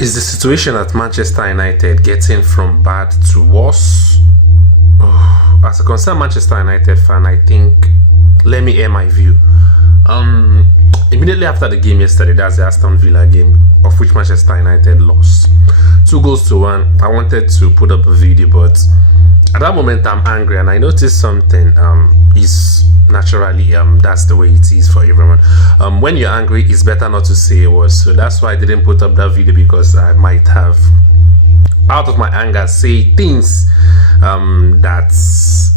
Is the situation at Manchester United getting from bad to worse? Oh, as a concerned Manchester United fan, I think, let me air my view. Immediately after the game yesterday, that's the Aston Villa game, of which Manchester United lost 2-1. I wanted to put up a video, but at that moment I'm angry and I noticed something. Is naturally that's the way it is for everyone. When you're angry, it's better not to say a word, so that's why I didn't put up that video, because I might have, out of my anger, say things that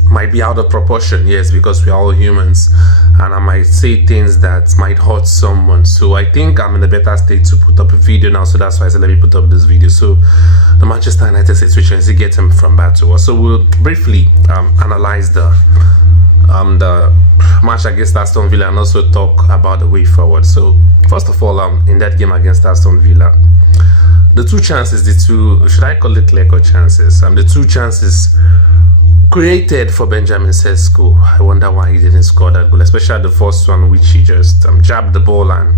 might be out of proportion. Yes, because we're all humans, and I might say things that might hurt someone. So I think I'm in a better state to put up a video now, so that's why I said let me put up this video. So the Manchester United situation is getting from bad to worse. So we'll briefly analyze the match against Aston Villa and also talk about the way forward. So first of all, in that game against Aston Villa, the two chances, should I call it clear-cut chances? The two chances created for Benjamin Sesko, I wonder why he didn't score that goal, especially the first one, which he just jabbed the ball and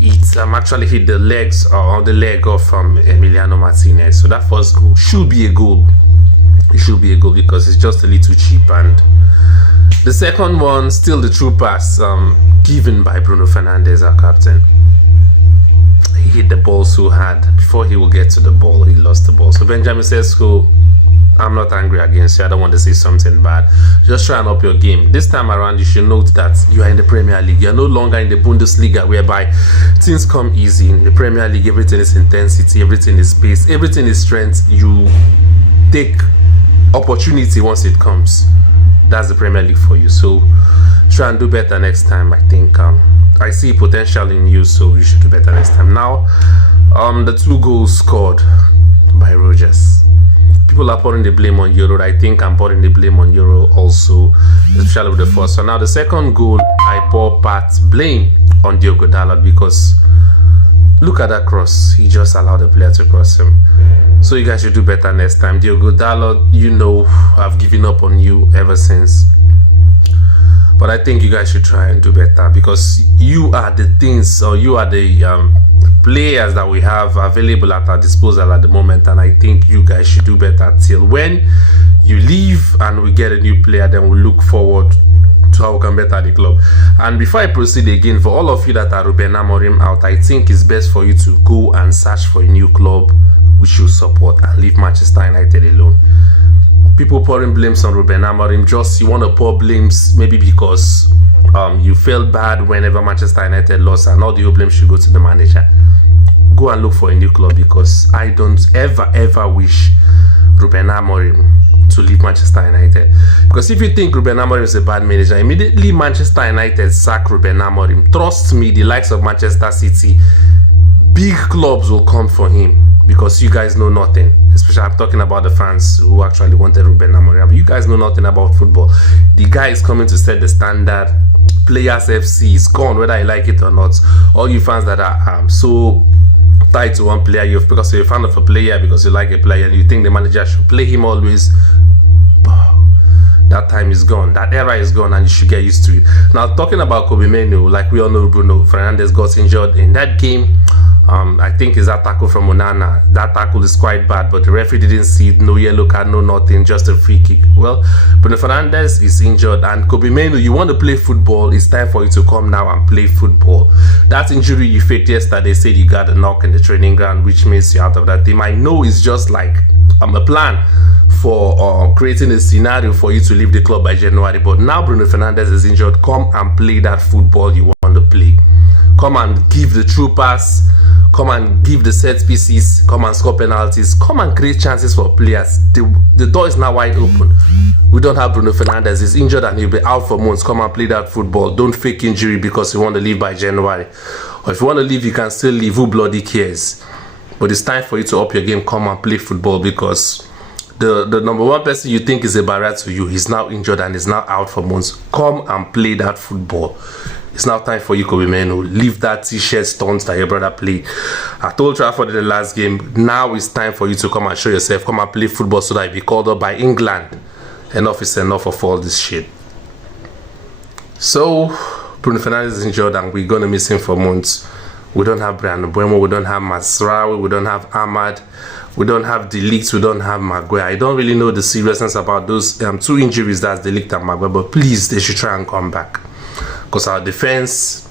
it actually hit the legs or the leg of Emiliano Martinez. So that first goal should be a goal. It should be a goal because it's just a little cheap. And the second one, still the true pass given by Bruno Fernandes, our captain. He hit the ball so hard. Before he will get to the ball, he lost the ball. So Benjamin Sesko, I'm not angry against you. I don't want to say something bad. Just try and up your game. This time around, you should note that you are in the Premier League. You're no longer in the Bundesliga, whereby things come easy. In the Premier League, everything is intensity, everything is pace, everything is strength. You take opportunity once it comes. That's the Premier League for you. So try and do better next time. I think I see potential in you, so you should do better next time. Now, the 2 goals scored by Rodgers. People are putting the blame on Euro. I think I'm putting the blame on Euro also, especially with the first one. Now, the second goal, I pour part blame on Diogo Dalot, because look at that cross. He just allowed the player to cross him. So you guys should do better next time. Diogo Dalot, you know, I've given up on you ever since. But I think you guys should try and do better, because you are the things, or you are the players that we have available at our disposal at the moment, and I think you guys should do better till when you leave and we get a new player. Then we'll look forward to how we can better the club. And before I proceed again, for all of you that are Ruben Amorim out, I think it's best for you to go and search for a new club which you support and leave Manchester United alone. People pouring blames on Ruben Amorim, just you want to pour blames maybe because you felt bad whenever Manchester United lost, and all the blame should go to the manager. Go and look for a new club, because I don't ever wish Ruben Amorim to leave Manchester United. Because if you think Ruben Amorim is a bad manager, immediately Manchester United sack Ruben Amorim. Trust me, the likes of Manchester City, big clubs will come for him, because you guys know nothing. Especially I'm talking about the fans who actually wanted Ruben Amorim. You guys know nothing about football. The guy is coming to set the standard. Players FC is gone, whether you like it or not. All you fans that are so tied to one player, because you're a fan of a player, because you like a player, and you think the manager should play him always, that time is gone. That era is gone, and you should get used to it. Now, talking about Kobbie Mainoo, like we all know, Bruno Fernandes got injured in that game. I think it's that tackle from Onana. That tackle is quite bad, but the referee didn't see it. No yellow card, no nothing, just a free kick. Well, Bruno Fernandes is injured, and Kobbie Mainoo, you want to play football, it's time for you to come now and play football. That injury you faked yesterday, said you got a knock in the training ground, which means you're out of that team. I know it's just like a plan for creating a scenario for you to leave the club by January, but now Bruno Fernandes is injured. Come and play that football you want to play. Come and give the true pass. Come and give the set pieces. Come and score penalties. Come and create chances for players. The door is now wide open. We don't have Bruno Fernandes. He's injured and he'll be out for months. Come and play that football. Don't fake injury because you want to leave by January. Or if you want to leave, you can still leave. Who bloody cares? But it's time for you to up your game. Come and play football, because the number one person you think is a barrier to you, he's now injured and is now out for months. Come and play that football. It's now time for you, Kobbie Mainoo. Leave that t-shirt stunts that your brother played at Old Trafford in the last game. Now it's time for you to come and show yourself. Come and play football so that you be called up by England. Enough is enough of all this shit. So, Bruno Fernandes is injured and we're going to miss him for months. We don't have Brian Mbeumo, we don't have Masraoui, we don't have Ahmad, we don't have De Ligt, we don't have Maguire. I don't really know the seriousness about those 2 injuries, that's De Ligt and Maguire, but please, they should try and come back. Because our defense,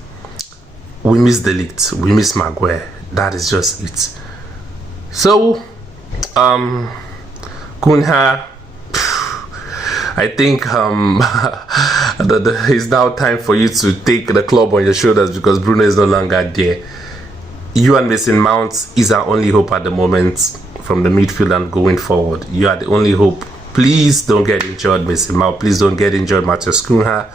we miss De Ligt, we miss Maguire. That is just it. So, Cunha, I think it's now time for you to take the club on your shoulders because Bruno is no longer there. You and Mason Mount is our only hope at the moment from the midfield and going forward. You are the only hope. Please don't get injured, Mason Mount. Please don't get injured, Matheus Cunha.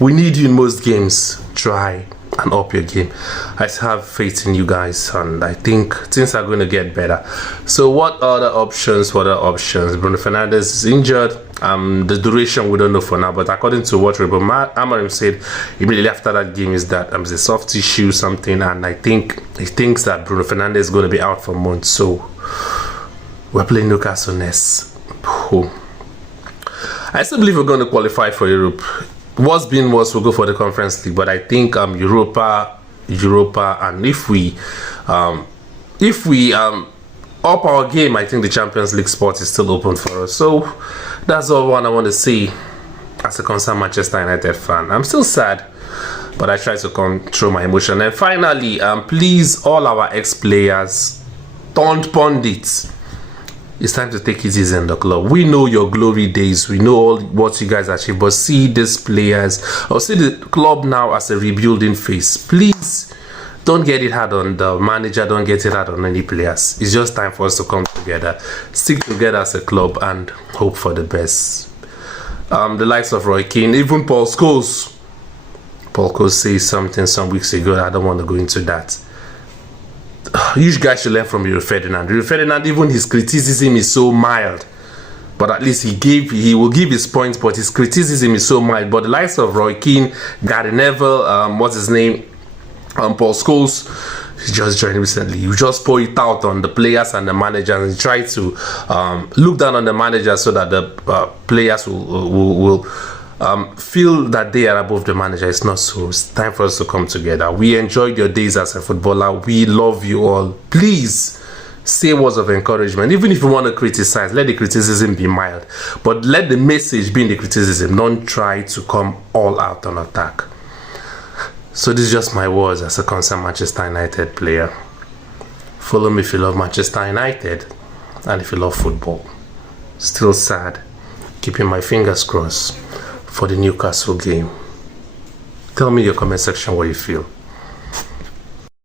We need you in most games. Try and up your game. I have faith in you guys, and I think things are going to get better. So what other options? Bruno Fernandes is injured. The duration we don't know for now, but according to what Robert Amorim said immediately after that game is that it's a soft tissue something, and I think he thinks that Bruno Fernandes is going to be out for months. So we're playing Newcastle next. I still believe we're going to qualify for Europe. What's been worse, we'll go for the Conference League, but I think Europa, and if we up our game, I think the Champions League spot is still open for us. So that's all I want to say as a concerned Manchester United fan. I'm still sad, but I try to control my emotion. And finally, please, all our ex-players, turned pundits, it's time to take it easy in the club. We know your glory days. We know all what you guys achieved. But see these players, or see the club now as a rebuilding phase. Please, don't get it hard on the manager. Don't get it hard on any players. It's just time for us to come together. Stick together as a club and hope for the best. The likes of Roy Keane, even Paul Scholes. Paul Scholes said something some weeks ago. I don't want to go into that. You guys should learn from Rio Ferdinand. Rio Ferdinand, even his criticism is so mild, but at least he will give his points, but his criticism is so mild. But the likes of Roy Keane, Gary Neville, what's his name, Paul Scholes, he just joined recently. You just pour it out on the players and the managers and try to look down on the managers so that the players will feel that they are above the manager. It's not so. It's time for us to come together. We enjoyed your days as a footballer. We love you all. Please say words of encouragement. Even if you want to criticize, let the criticism be mild, but let the message be in the criticism. Don't try to come all out on attack. So this is just my words as a concerned Manchester United player. Follow me if you love Manchester United and if you love football. Still sad. Keeping my fingers crossed for the Newcastle game. Tell me in your comment section what you feel.